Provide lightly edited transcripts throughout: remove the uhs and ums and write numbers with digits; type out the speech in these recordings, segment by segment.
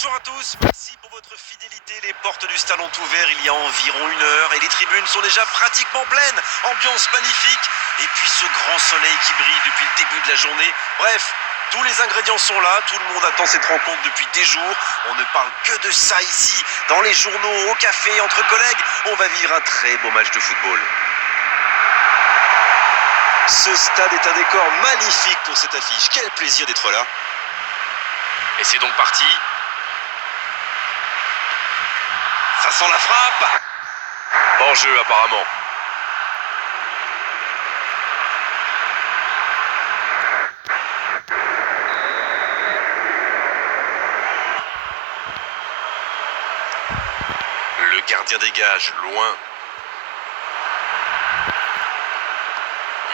Bonjour à tous, merci pour votre fidélité. Les portes du stade ont ouvert il y a environ 1 heure et les tribunes sont déjà pratiquement pleines. Ambiance magnifique et puis ce grand soleil qui brille depuis le début de la journée. Bref, tous les ingrédients sont là, tout le monde attend cette rencontre depuis des jours. On ne parle que de ça ici, dans les journaux, au café, entre collègues. On va vivre un très beau match de football. Ce stade est un décor magnifique pour cette affiche. Quel plaisir d'être là. Et c'est donc parti. Ça sent la frappe. Hors jeu apparemment. Le gardien dégage loin.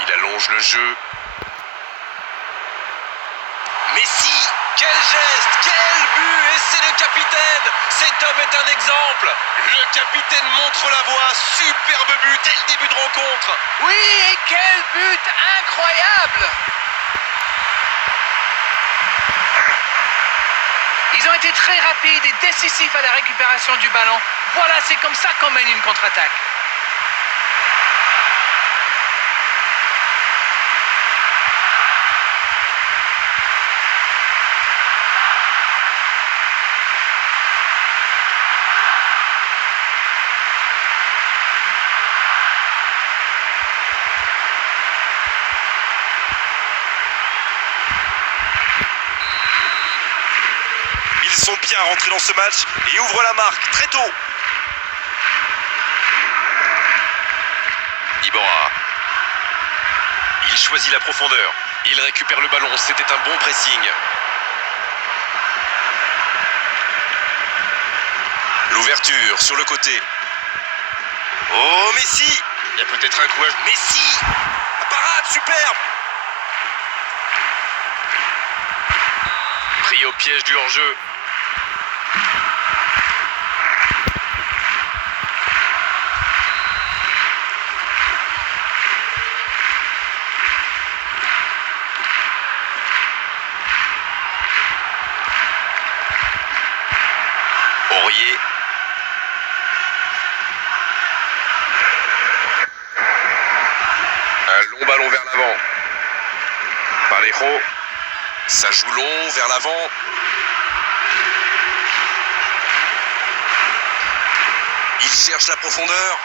Il allonge le jeu. Messi, quel geste, quel but, et c'est le capitaine. Cet homme est un exemple. Le capitaine montre la voie, superbe but dès le début de rencontre. Oui, et quel but incroyable. Ils ont été très rapides et décisifs à la récupération du ballon. Voilà, c'est comme ça qu'on mène une contre-attaque. Ils sont bien rentrés dans ce match et ouvrent la marque très tôt. Iborra. Il choisit la profondeur. Il récupère le ballon. C'était un bon pressing. L'ouverture sur le côté. Oh, Messi! Il y a peut-être un coup à... Messi! La parade, superbe! Pris au piège du hors-jeu. Aurier. Un long ballon vers l'avant. Parejo. Ça joue long vers l'avant. Il cherche la profondeur.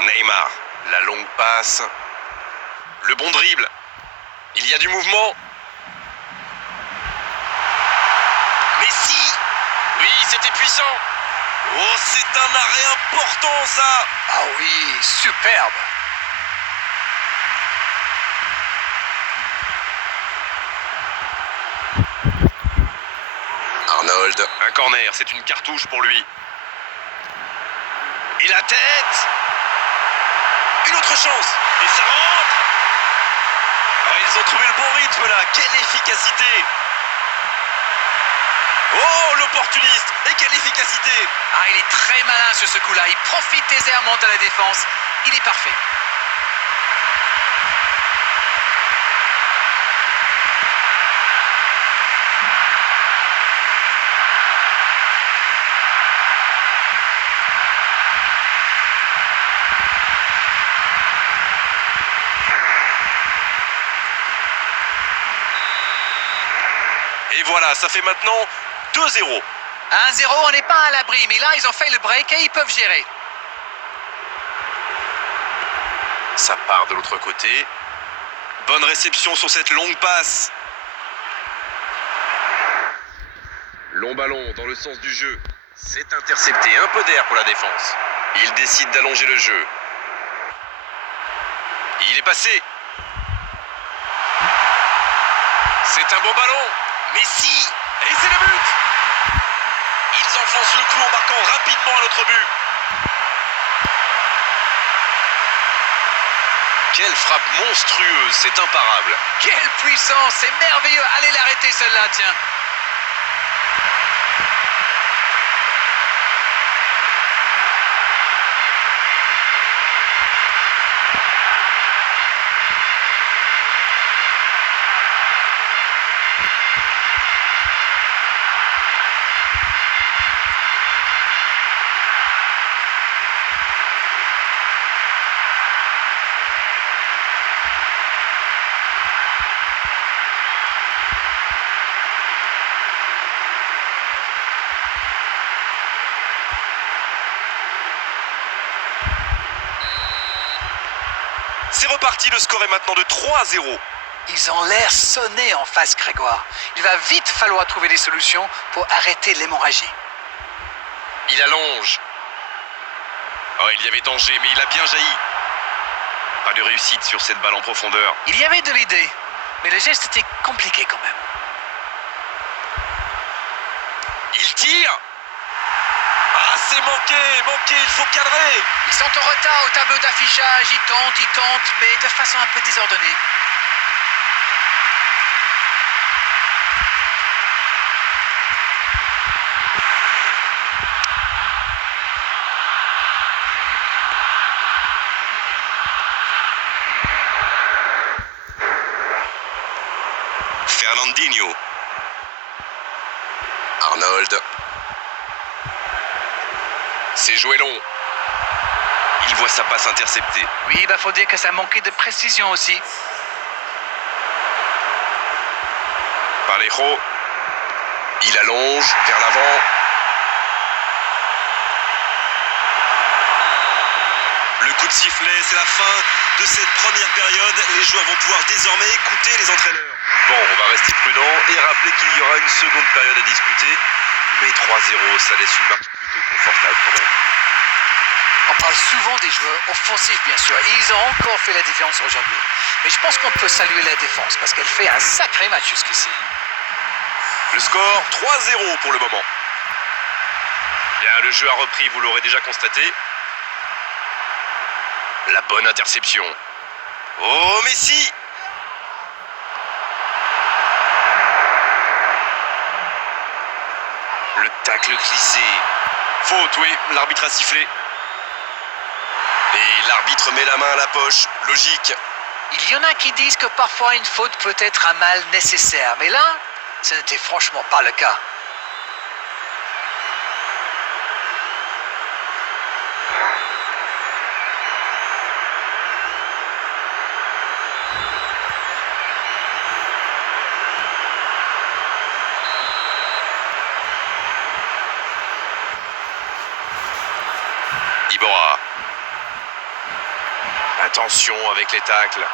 Neymar. La longue passe. Le bon dribble. Il y a du mouvement. Messi. Oui, c'était puissant. Oh, c'est un arrêt important, ça. Ah oui, superbe. Arnold, un corner, c'est une cartouche pour lui. Et la tête. Une autre chance. Et ça rentre. Oh, ils ont trouvé le bon rythme là. Quelle efficacité. Oh, l'opportuniste. Et quelle efficacité. Ah, il est très malin sur ce coup-là. Il profite des errements de la défense. Il est parfait. Et voilà, ça fait maintenant 2-0. 1-0, on n'est pas à l'abri, mais là, ils ont fait le break et ils peuvent gérer. Ça part de l'autre côté. Bonne réception sur cette longue passe. Long ballon dans le sens du jeu. C'est intercepté, un peu d'air pour la défense. Il décide d'allonger le jeu. Il est passé. C'est un bon ballon. Messi. Et c'est le but. Ils enfoncent le clou en marquant rapidement un autre but. Quelle frappe monstrueuse, c'est imparable. Quelle puissance, c'est merveilleux. Allez l'arrêter celle-là, tiens. reparti, le score est maintenant de 3-0. Ils ont l'air sonnés en face, Grégoire. Il va vite falloir trouver des solutions pour arrêter l'hémorragie. Il allonge. Oh, il y avait danger, mais il a bien jailli. Pas de réussite sur cette balle en profondeur. Il y avait de l'idée, mais le geste était compliqué quand même. Il tire. Ah, c'est manqué, il faut cadrer. Ils sont en retard au tableau d'affichage, ils tentent, mais de façon un peu désordonnée. Fernandinho. Arnold. C'est joué long. Il voit sa passe interceptée. Oui, faut dire que ça manquait de précision aussi. Parejo. Il allonge vers l'avant. Le coup de sifflet, c'est la fin de cette première période. Les joueurs vont pouvoir désormais écouter les entraîneurs. Bon, on va rester prudent et rappeler qu'il y aura une seconde période à disputer. Mais 3-0, ça laisse une marque plutôt confortable pour eux. On parle souvent des joueurs offensifs, bien sûr, et ils ont encore fait la différence aujourd'hui. Mais je pense qu'on peut saluer la défense, parce qu'elle fait un sacré match jusqu'ici. Le score, 3-0 pour le moment. Bien, le jeu a repris, vous l'aurez déjà constaté. La bonne interception. Oh, Messi! Le tacle glissé. Faute, oui, l'arbitre a sifflé. Et l'arbitre met la main à la poche. Logique. Il y en a qui disent que parfois une faute peut être un mal nécessaire, mais là, ce n'était franchement pas le cas. Iborra. Attention avec les tacles.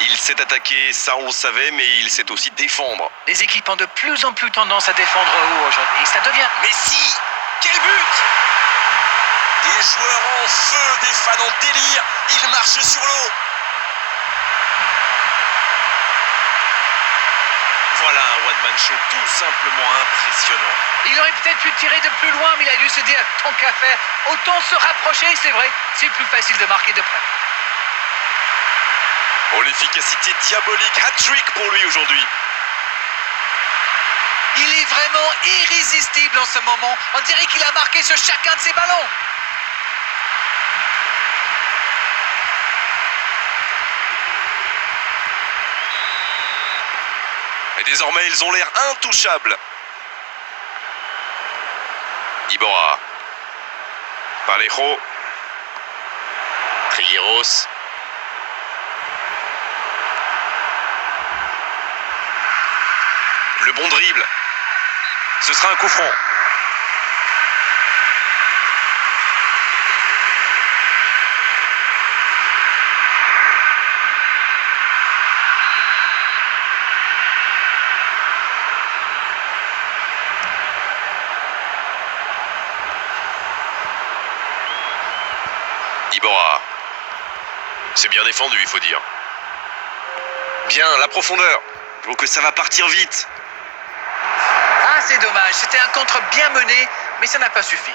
Il s'est attaqué, ça on le savait, mais il sait aussi défendre. Les équipes ont de plus en plus tendance à défendre haut aujourd'hui. Ça devient... Messi, quel but! Des joueurs en feu, des fans en délire, ils marchent sur l'eau. Voilà un one-man show tout simplement impressionnant. Il aurait peut-être pu tirer de plus loin, mais il a dû se dire, tant qu'à faire, autant se rapprocher, c'est vrai. C'est plus facile de marquer de près. Oh, l'efficacité diabolique, hat-trick pour lui aujourd'hui. Il est vraiment irrésistible en ce moment. On dirait qu'il a marqué sur chacun de ses ballons. Et désormais, ils ont l'air intouchables. Iborra. Parejo. Trigueros. Le bon dribble. Ce sera un coup franc. Iborra. C'est bien défendu, il faut dire. Bien, la profondeur. Donc ça va partir vite. Ah, c'est dommage. C'était un contre bien mené, mais ça n'a pas suffi.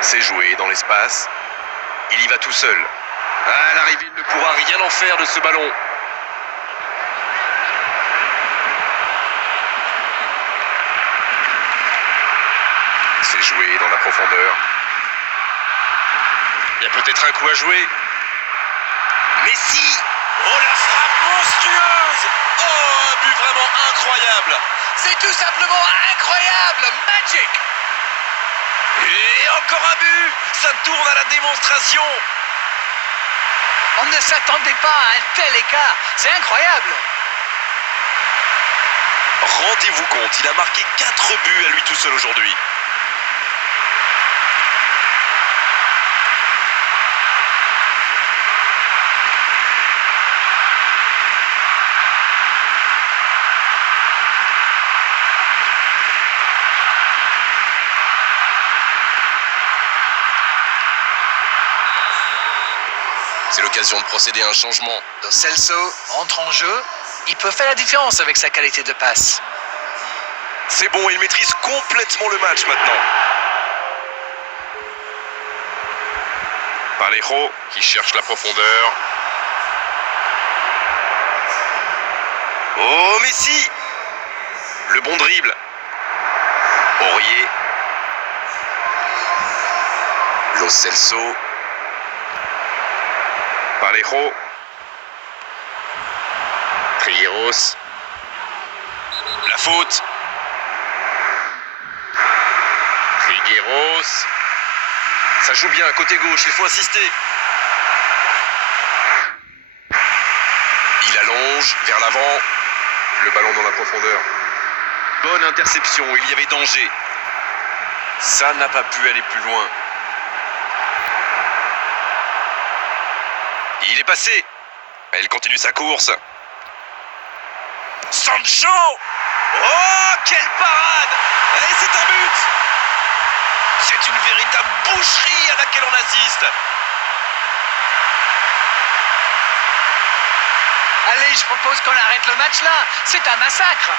C'est joué dans l'espace. Il y va tout seul. À l'arrivée, il ne pourra rien en faire de ce ballon. C'est joué dans la profondeur. Il y a peut-être un coup à jouer. Messi! Oh, la frappe monstrueuse! Oh, un but vraiment incroyable! C'est tout simplement incroyable. Magic. Et encore un but! Ça tourne à la démonstration! On ne s'attendait pas à un tel écart. C'est incroyable. rendez-vous compte, il a marqué 4 buts à lui tout seul aujourd'hui. C'est l'occasion de procéder à un changement. Lo Celso entre en jeu. Il peut faire la différence avec sa qualité de passe. C'est bon, il maîtrise complètement le match maintenant. Parejo qui cherche la profondeur. Oh, Messi! Le bon dribble. Aurier. Lo Celso. Parejo. Trigueros. La faute. Trigueros. Ça joue bien, côté gauche, il faut insister. Il allonge vers l'avant. Le ballon dans la profondeur. Bonne interception, il y avait danger. Ça n'a pas pu aller plus loin. Il est passé. Il continue sa course. Sancho! Oh, quelle parade! Et c'est un but! C'est une véritable boucherie à laquelle on assiste. Allez, je propose qu'on arrête le match là. C'est un massacre.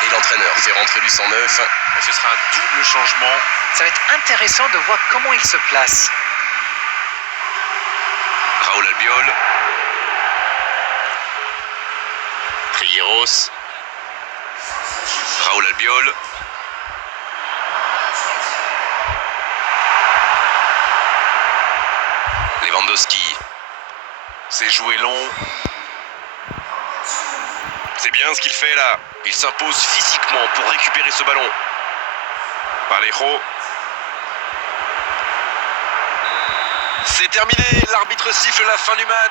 Et l'entraîneur fait rentrer du 109. Et ce sera un double changement. Ça va être intéressant de voir comment il se place. Raúl Albiol. Trigueros. Raúl Albiol. Lewandowski. C'est joué long. C'est bien ce qu'il fait là. Il s'impose physiquement pour récupérer ce ballon. Parejo. C'est terminé. L'arbitre siffle la fin du match.